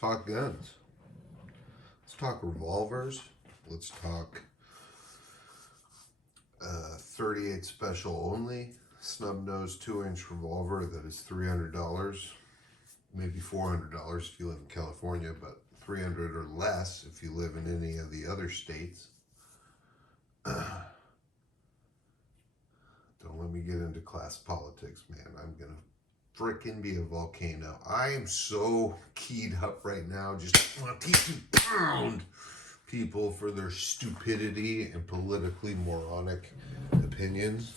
talk guns. Let's talk revolvers. Let's talk 38 special only snub nose 2-inch revolver that is $300, maybe $400 if you live in California, but $300 or less if you live in any of the other states. Don't let me get into class politics, man. I'm gonna frickin' be a volcano. I am so keyed up right now. Just want to pound people for their stupidity and politically moronic opinions.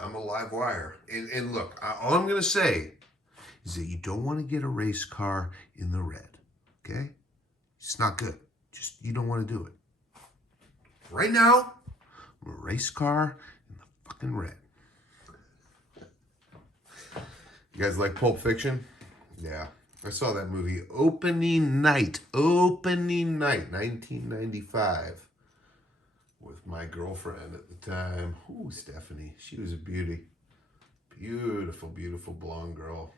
I'm a live wire. And look, all I'm going to say is that you don't want to get a race car in the red, okay? It's not good. You don't want to do it. Right now, I'm a race car in the fucking red. You guys like Pulp Fiction? Yeah. I saw that movie opening night, 1995, with my girlfriend at the time. Ooh, Stephanie. She was a beauty. Beautiful, beautiful blonde girl.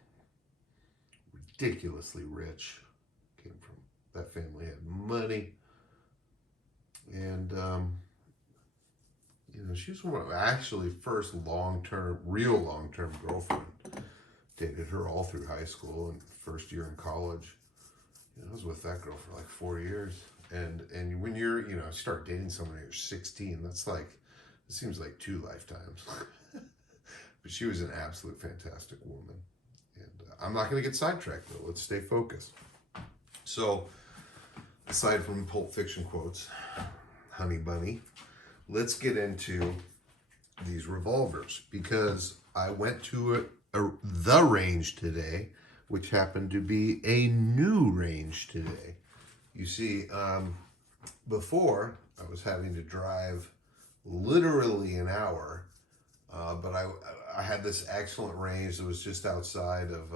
Ridiculously rich. Came from, that family had money. And, she was one of my actually first real long-term girlfriend. Dated her all through high school and first year in college. I was with that girl for like 4 years. And when you're, start dating someone when you're 16, that's like, it seems like 2 lifetimes. But she was an absolute fantastic woman. And I'm not going to get sidetracked though. Let's stay focused. So, aside from Pulp Fiction quotes, Honey Bunny, let's get into these revolvers, because I went to the range today, which happened to be a new range today. You see, before I was having to drive literally an hour, but I had this excellent range that was just outside of,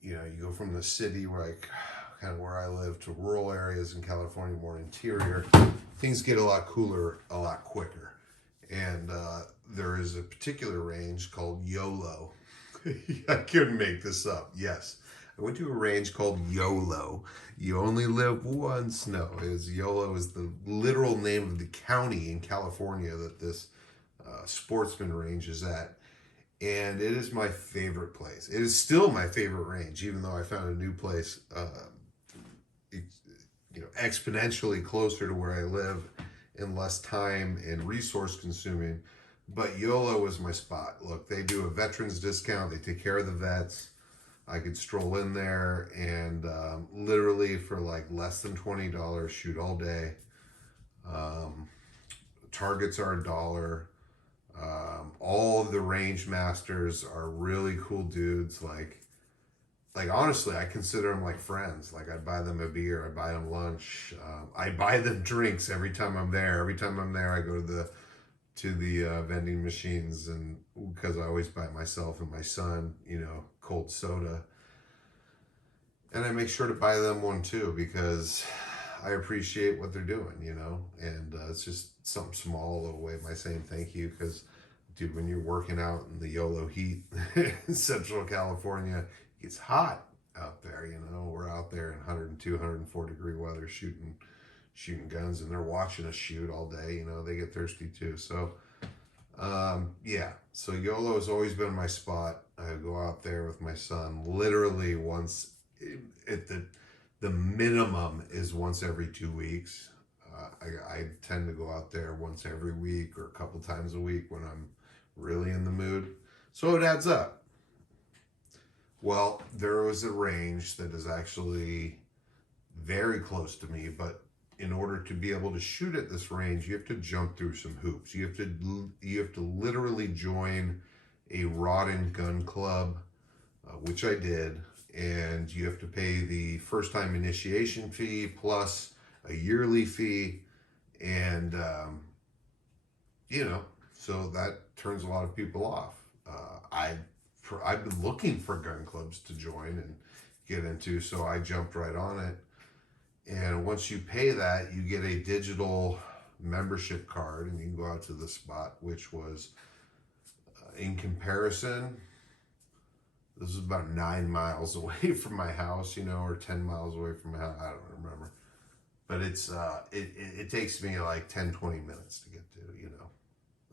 you go from the city, kind of where I live, to rural areas in California, more interior. Things get a lot cooler a lot quicker. And there is a particular range called YOLO. I couldn't make this up. Yes. I went to a range called YOLO. You only live once. No, YOLO is the literal name of the county in California that this sportsman range is at. And it is my favorite place. It is still my favorite range, even though I found a new place exponentially closer to where I live and less time and resource consuming. But YOLO was my spot. Look, they do a veterans discount. They take care of the vets. I could stroll in there and literally for like less than $20 shoot all day. Targets are $1. All of the range masters are really cool dudes. Like honestly, I consider them like friends. Like, I'd buy them a beer, I'd buy them lunch, I buy them drinks every time I'm there. Every time I'm there, I go to the vending machines, and because I always buy myself and my son, cold soda, and I make sure to buy them one too, because I appreciate what they're doing, and it's just something small, a little way of my saying thank you, because dude, when you're working out in the YOLO heat in Central California, it's hot out there. We're out there in 102, 104 degree weather shooting guns, and they're watching us shoot all day. They get thirsty too. So yeah, so YOLO has always been my spot. I go out there with my son literally once at the minimum is once every 2 weeks. I tend to go out there once every week or a couple times a week when I'm really in the mood. So it adds up. Well, there was a range that is actually very close to me, but in order to be able to shoot at this range, you have to jump through some hoops. You have to literally join a rod and gun club, which I did, and you have to pay the first time initiation fee plus a yearly fee, and so that turns a lot of people off. I've been looking for gun clubs to join and get into, so I jumped right on it. And once you pay that, you get a digital membership card, and you can go out to the spot, which was In comparison, this is about 9 miles away from my house, you know, or 10 miles away from my house. I don't remember. But it's it takes me like 10-20 minutes to get to, you know,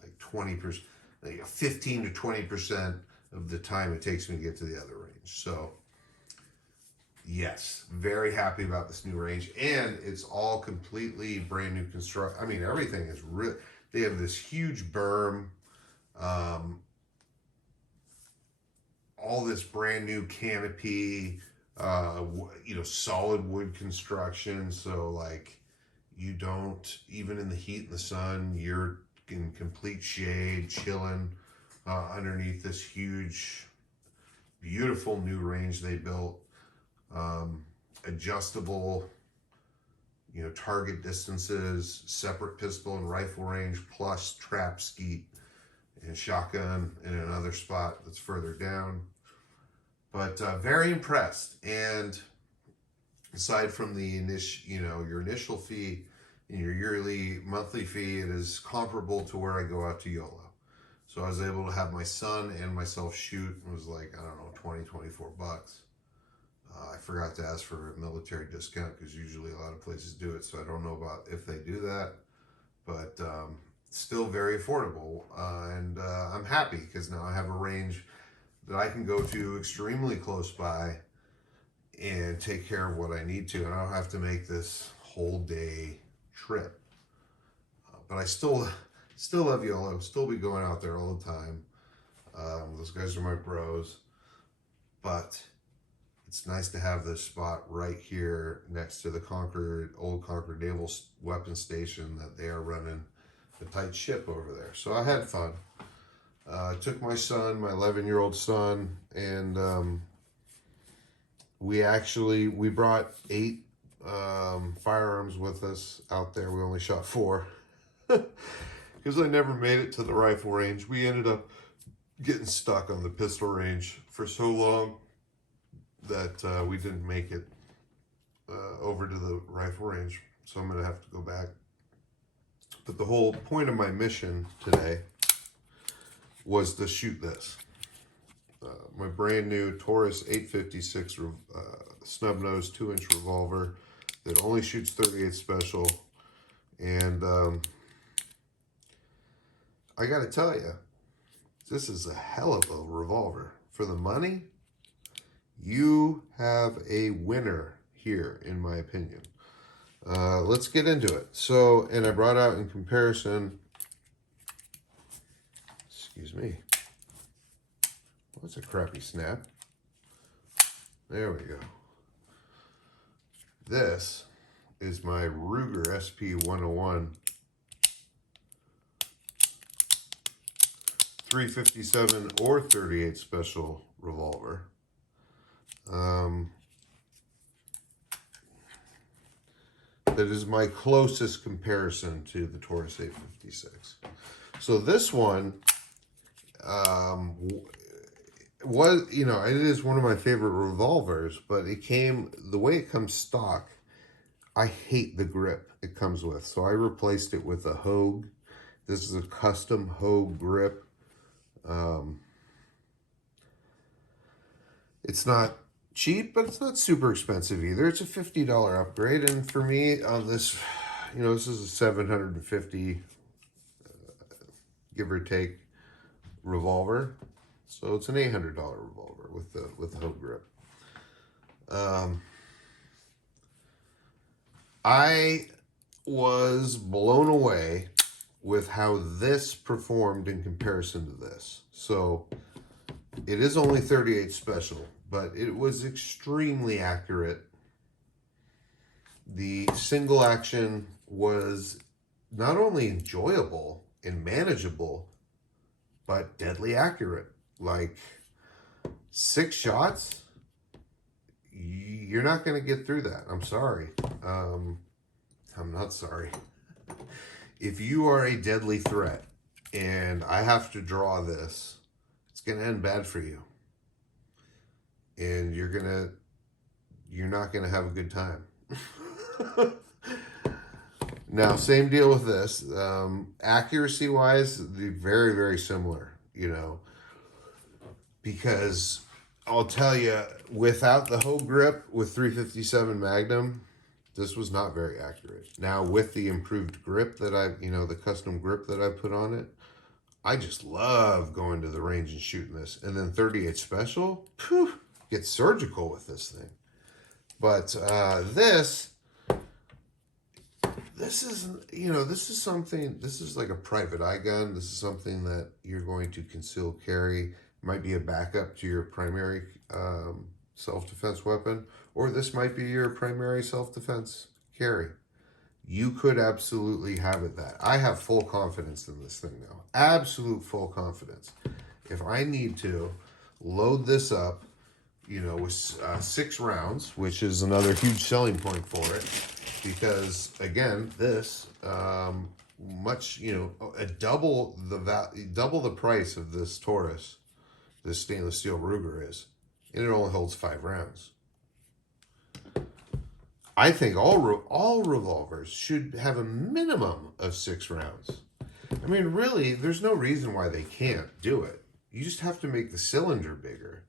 like 20%, like 15 to 20% of the time it takes me to get to the other range. So yes, very happy about this new range, and it's all completely brand new construct. I mean, everything is real. They have this huge berm, all this brand new canopy, you know, solid wood construction. So like, you don't, even in the heat and the sun, you're in complete shade, chilling underneath this huge, beautiful new range they built. Adjustable, you know, target distances, separate pistol and rifle range, plus trap, skeet, and shotgun in another spot that's further down. But very impressed. And aside from the initial, you know, your initial fee and your yearly monthly fee, it is comparable to where I go out to YOLO. So I was able to have my son and myself shoot. It was like, I don't know, 20, 24 bucks. I forgot to ask for a military discount because usually a lot of places do it. So I don't know about if they do that, but still very affordable. And I'm happy because now I have a range that I can go to extremely close by and take care of what I need to. And I don't have to make this whole day trip. But I still love YOLO. Still be going out there all the time. Those guys are my bros. But it's nice to have this spot right here next to the old Concord Naval Weapons Station that they are running a tight ship over there. So I had fun. Took my son, my 11-year-old son, and we brought 8 firearms with us out there. We only shot 4 because I never made it to the rifle range. We ended up getting stuck on the pistol range for so long that we didn't make it over to the rifle range. So I'm going to have to go back. But the whole point of my mission today was to shoot this. My brand new Taurus 856 snub nose 2-inch revolver that only shoots 38 special. And I got to tell you, this is a hell of a revolver. For the money, you have a winner here, in my opinion. Let's get into it. So, and I brought out in comparison, excuse me. That's a crappy snap. There we go. This is my Ruger SP 101 357 or 38 special revolver. That is my closest comparison to the Taurus 856. So this one was, you know, it is one of my favorite revolvers, but the way it comes stock, I hate the grip it comes with. So I replaced it with a Hogue. This is a custom Hogue grip. It's not cheap, but it's not super expensive either. It's a $50 upgrade, and for me on this, you know, this is a 750 give or take revolver, so it's an $800 revolver with the Hogue grip. I was blown away with how this performed in comparison to this. So it is only 38 special, but it was extremely accurate. The single action was not only enjoyable and manageable, but deadly accurate. Like 6 shots, you're not going to get through that. I'm sorry. I'm not sorry. If you are a deadly threat and I have to draw this, it's going to end bad for you. And you're not going to have a good time. Now, same deal with this. Accuracy wise, they're very, very similar. You know, because I'll tell you, without the whole grip with 357 Magnum, this was not very accurate. Now with the improved grip that the custom grip that I put on it, I just love going to the range and shooting this. And then 38 Special, phew, get surgical with this thing. But this is, this is something, this is like a private eye gun. This is something that you're going to conceal carry. It might be a backup to your primary self-defense weapon, or this might be your primary self-defense carry. You could absolutely have it that. I have full confidence in this thing now. Absolute full confidence. If I need to load this up, with 6 rounds, which is another huge selling point for it, because again, this double the price of this Taurus, this stainless steel Ruger is, and it only holds 5 rounds. I think all revolvers should have a minimum of 6 rounds. I mean, really, there's no reason why they can't do it. You just have to make the cylinder bigger.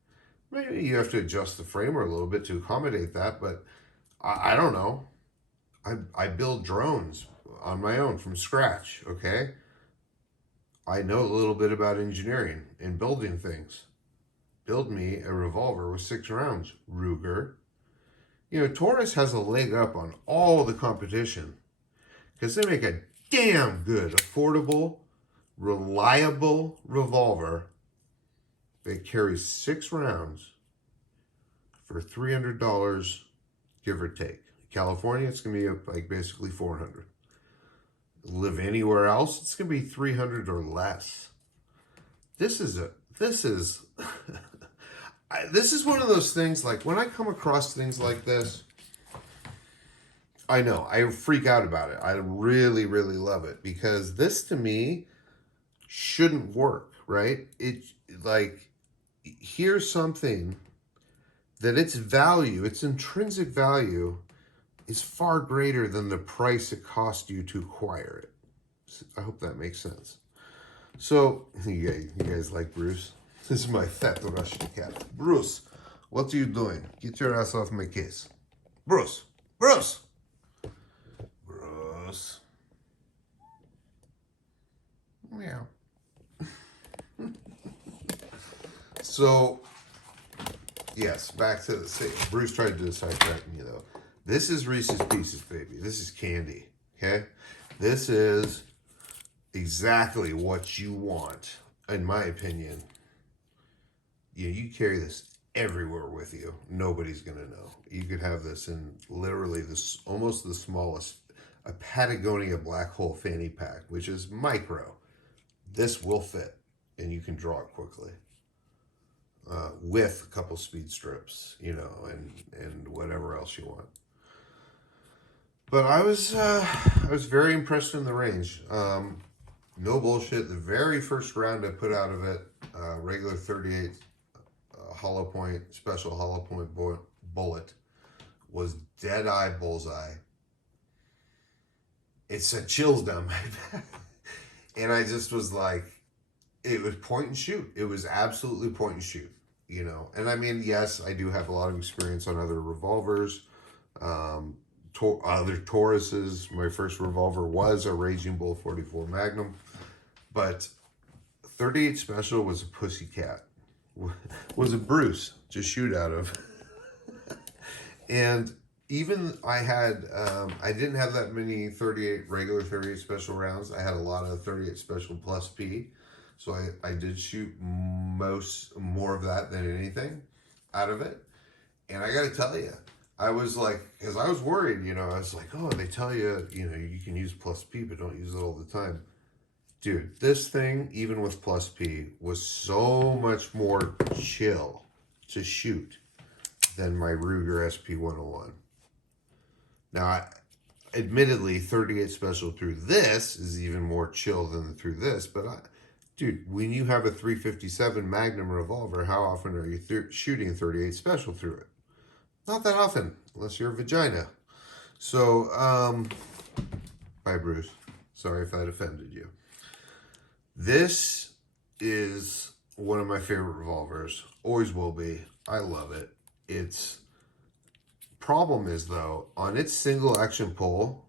Maybe you have to adjust the framer a little bit to accommodate that, but I don't know. I build drones on my own from scratch, okay? I know a little bit about engineering and building things. Build me a revolver with 6 rounds, Ruger. Taurus has a leg up on all the competition because they make a damn good, affordable, reliable revolver that carries 6 rounds for $300, give or take. California, it's going to be like basically $400. Live anywhere else, it's going to be $300 or less. This is this is one of those things, like when I come across things like this, I know, I freak out about it. I really, really love it because this to me shouldn't work, right? Here's something that its value, its intrinsic value is far greater than the price it cost you to acquire it. I hope that makes sense. So, you guys like Bruce? This is my fat Russian cat. Bruce, what are you doing? Get your ass off my case. Bruce! Bruce! Bruce. Meow. So, yes, back to the... Bruce tried to sidetrack me, though. This is Reese's Pieces, baby. This is candy, okay? This is exactly what you want, in my opinion. You carry this everywhere with you. Nobody's going to know. You could have this in literally this almost the smallest, a Patagonia black hole fanny pack, which is micro. This will fit, and you can draw it quickly. With a couple speed strips, and whatever else you want. But I was very impressed in the range. No bullshit. The very first round I put out of it, regular 38 hollow point, special hollow point bullet, was dead eye bullseye. It sent chills down my back, and I just was like, it was point and shoot. It was absolutely point and shoot. And I mean, yes, I do have a lot of experience on other revolvers, other Tauruses. My first revolver was a Raging Bull 44 Magnum, but 38 Special was a pussycat, was a Bruce to shoot out of. And even I didn't have that many regular 38 Special rounds. I had a lot of 38 Special plus P. So I did shoot more of that than anything out of it. And I got to tell you, I was like, because I was worried, I was like, oh, they tell you, you can use plus P, but don't use it all the time. Dude, this thing, even with plus P, was so much more chill to shoot than my Ruger SP101. Now, admittedly, 38 Special through this is even more chill than through this, but dude, when you have a 357 Magnum revolver, how often are you shooting 38 Special through it? Not that often, unless you're a vagina. So, bye, Bruce. Sorry if that offended you. This is one of my favorite revolvers. Always will be. I love it. Its problem is, though, on its single action pull,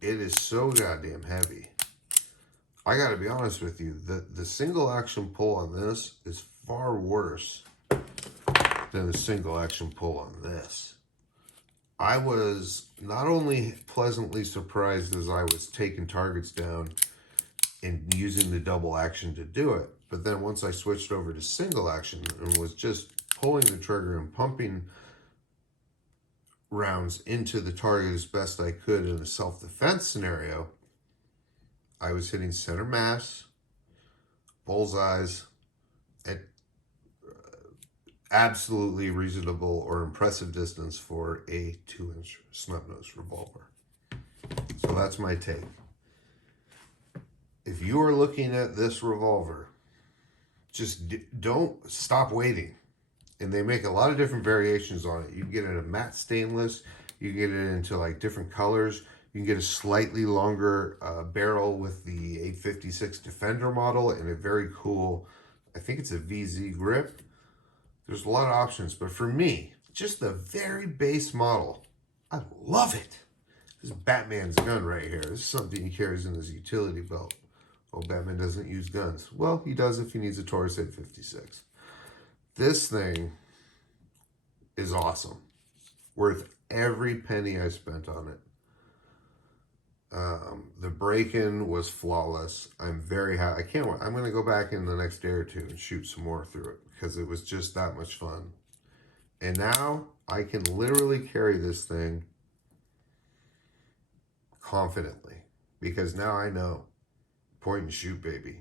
it is so goddamn heavy. I gotta be honest with you, the single action pull on this is far worse than the single action pull on this. I was not only pleasantly surprised as I was taking targets down and using the double action to do it, but then once I switched over to single action and was just pulling the trigger and pumping rounds into the target as best I could in a self-defense scenario, I was hitting center mass, bullseyes, at absolutely reasonable or impressive distance for a 2-inch snub-nose revolver. So that's my take. If you are looking at this revolver, just don't stop waiting. And they make a lot of different variations on it. You can get it in a matte stainless. You can get it into like different colors. You can get a slightly longer barrel with the 856 Defender model and a very cool, I think it's a VZ grip. There's a lot of options, but for me, just the very base model, I love it. This is Batman's gun right here. This is something he carries in his utility belt. Oh, Batman doesn't use guns. Well, he does if he needs a Taurus 856. This thing is awesome. Worth every penny I spent on it. The break-in was flawless. I'm very happy. I can't wait. I'm going to go back in the next day or two and shoot some more through it because it was just that much fun. And now I can literally carry this thing confidently because now I know. Point and shoot, baby.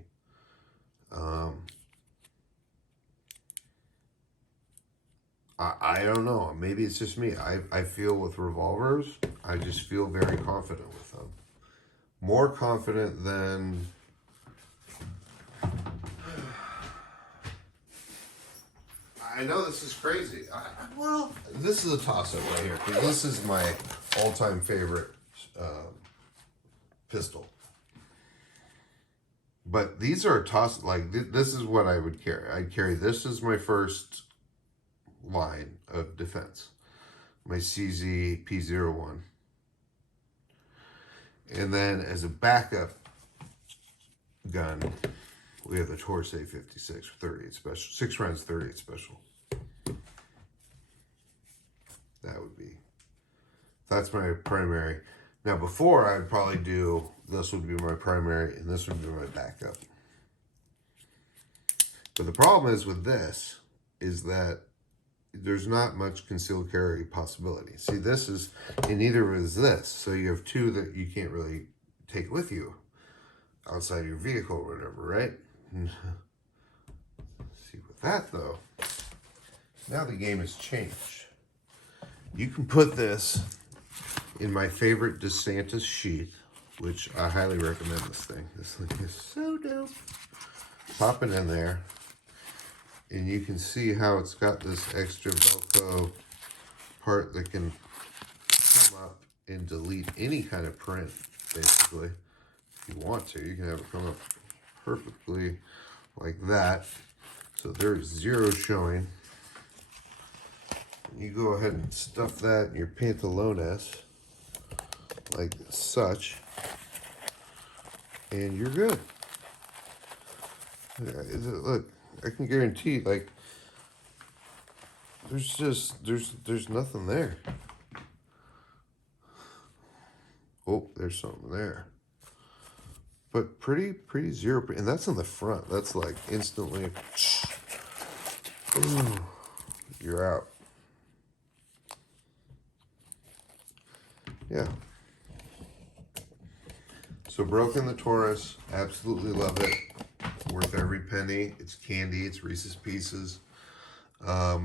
I don't know. Maybe it's just me. I feel with revolvers, I just feel very confident with them. More confident than... I know this is crazy. Well, this is a toss-up right here because this is my all-time favorite pistol. But these are toss, like this is what I would carry. I'd carry this as my first line of defense. My CZ P01. And then as a backup gun, we have the Taurus 856 38 special. 6 rounds 38 special. That would be, that's my primary. Now before I'd probably do, this would be my primary and this would be my backup. But the problem is with this is that there's not much concealed carry possibility. See, this is, and neither is this. So you have two that you can't really take with you outside your vehicle or whatever, right? See, with that though, now the game has changed. You can put this in my favorite DeSantis sheath, which I highly recommend this thing. This thing is so dope. Pop it in there. And you can see how it's got this extra Velcro part that can come up and delete any kind of print, basically. If you want to, you can have it come up perfectly like that. So there's zero showing. You go ahead and stuff that in your pantalones like such. And you're good. Look. I can guarantee, like, there's nothing there. Oh, there's something there. But pretty zero, and that's in the front. That's like instantly, ooh, you're out. Yeah. So broken the Taurus, absolutely love it. Worth every penny. It's candy. It's Reese's Pieces. I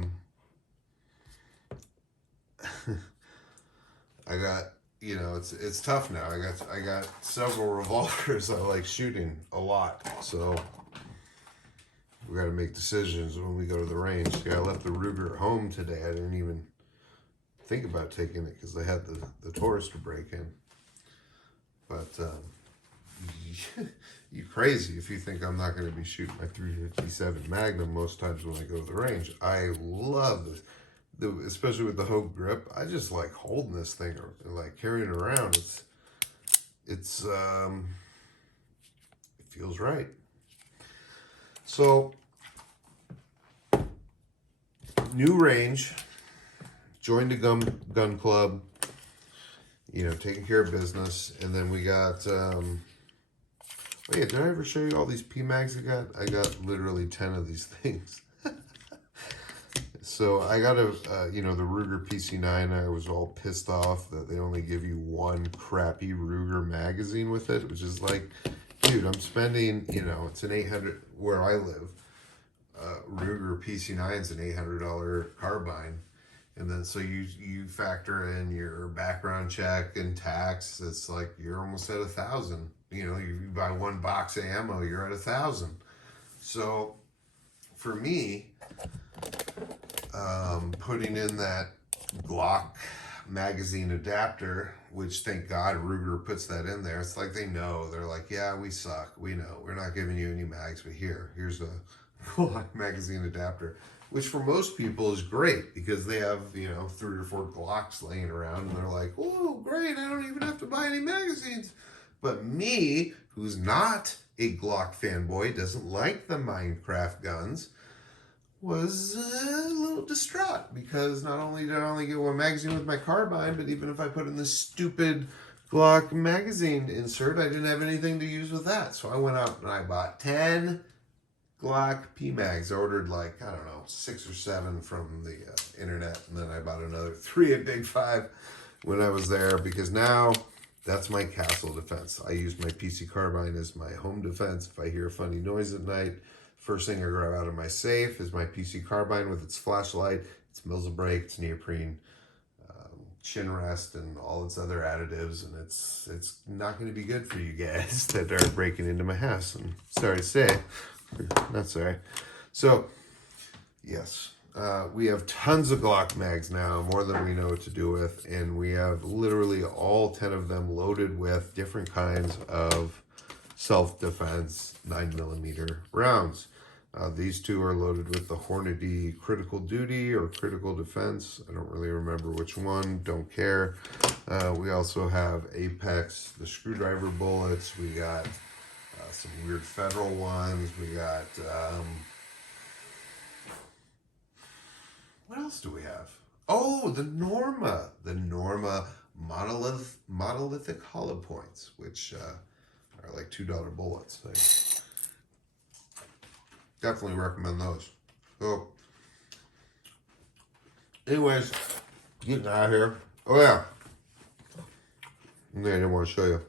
got, you know, it's tough now. I got several revolvers I like shooting a lot. So we got to make decisions when we go to the range. See, I left the Ruger at home today. I didn't even think about taking it because I had the Taurus to break in. But you crazy if you think I'm not going to be shooting my 357 Magnum most times when I go to the range. I love this. Especially with the Hogue grip, I just like holding this thing or like carrying it around. It feels right. So new range, joined a gun club, you know, taking care of business, and then we got. Oh yeah, did I ever show you all these pmags I got? I got literally 10 of these things. So I got you know, the Ruger PC9. I was all pissed off that they only give you one crappy Ruger magazine with it, which is like, dude, I'm spending, you know, it's an 800 where I live. Ruger PC9 is an $800 carbine, and then so you factor in your background check and tax. It's like you're almost at 1,000. You know, you buy one box of ammo, you're at 1,000. So for me, putting in that Glock magazine adapter, which thank God Ruger puts that in there. It's like they know. They're like, yeah, we suck. We know. We're not giving you any mags, but here's a Glock magazine adapter, which for most people is great because they have, you know, 3 or 4 Glocks laying around and they're like, oh, great. I don't even have to buy any magazines. But me, who's not a Glock fanboy, doesn't like the Minecraft guns, was a little distraught because not only did I only get one magazine with my carbine, but even if I put in this stupid Glock magazine insert, I didn't have anything to use with that. So I went out and I bought 10 Glock pmags. I ordered like, I don't know, 6 or 7 from the internet, and then I bought another 3 at Big 5 when I was there because now that's my castle defense. I use my PC carbine as my home defense. If I hear a funny noise at night, first thing I grab out of my safe is my PC carbine with its flashlight, its muzzle brake, its neoprene, chin rest, and all its other additives. And it's not going to be good for you guys that are breaking into my house. I'm sorry to say, not sorry. So yes, we have tons of Glock mags now, more than we know what to do with, and we have literally all 10 of them loaded with different kinds of self-defense 9mm rounds. These 2 are loaded with the Hornady Critical Duty or Critical Defense. I don't really remember which one, don't care. We also have Apex, the screwdriver bullets. We got some weird federal ones. We got, what else do we have? Oh, the Norma monolithic hollow points, which are like $2 bullets. Definitely recommend those. So, anyways, getting out of here. Oh yeah, I didn't want to show you.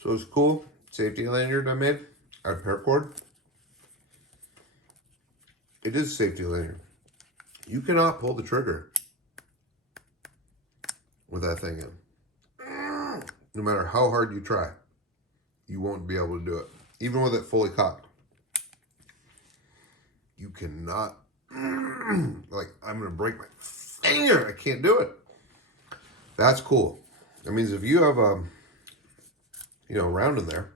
So it's cool safety lanyard I made out of paracord. It is a safety lanyard. You cannot pull the trigger with that thing in. No matter how hard you try, you won't be able to do it. Even with it fully cocked. You cannot, like, I'm going to break my finger. I can't do it. That's cool. That means if you have a, you know, round in there,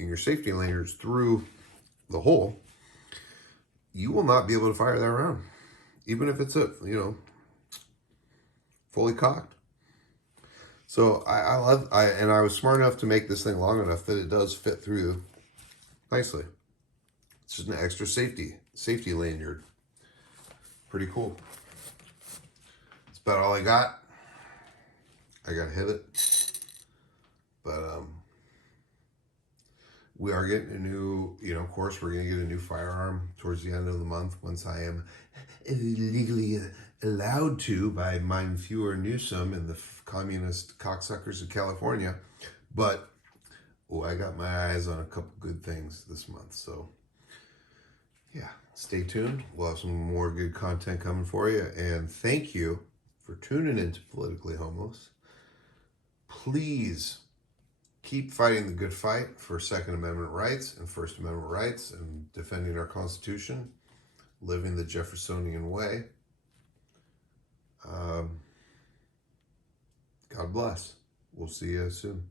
and your safety lanyard's through the hole, you will not be able to fire that round. Even if it's, you know, fully cocked. So I was smart enough to make this thing long enough that it does fit through nicely. It's just an extra safety lanyard. Pretty cool. That's about all I got. I gotta hit it. But we are getting a new, you know, of course, we're gonna get a new firearm towards the end of the month once I am legally allowed to by Meinfuhr Newsom and the communist cocksuckers of California. But I got my eyes on a couple good things this month, so yeah, stay tuned. We'll have some more good content coming for you. And thank you for tuning into Politically Homeless. Please keep fighting the good fight for Second Amendment rights and First Amendment rights and defending our Constitution, living the Jeffersonian way. God bless. We'll see you soon.